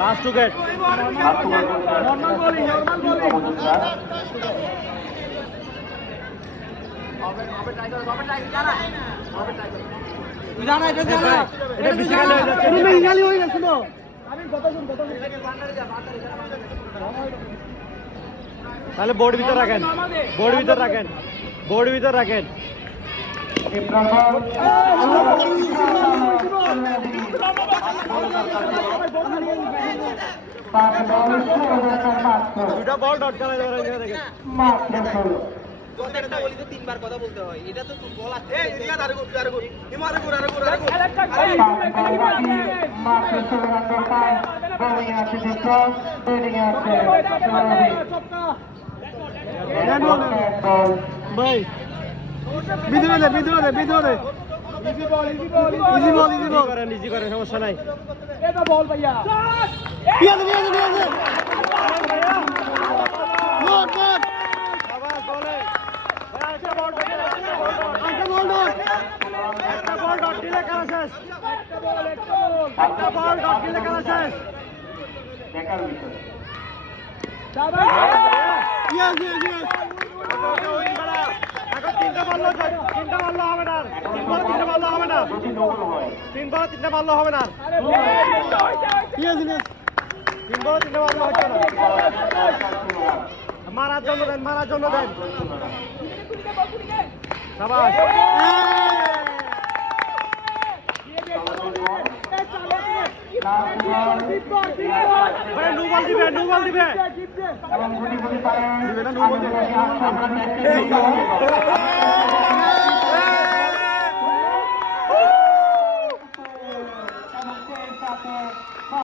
last wicket তাহলে board ভিতর রাখেন বোর্ড ভিতর রাখেন বোর্ড ভিতর রাখেন দুটা বল ডট খেলা দেখেন তিনবার কথা বলতে হয় এটা তো বল আছে ভাই ভিতরে ইজি করেন সমস্যা নাই তিনটা মারলো হবে না তিন বল তিনটা মারলো হবে না তিন বল তিনটা মারলো হচ্ছে না মারার জন্য দেন শাবাশ নো বল দিবে দিবে না নো বল দিবে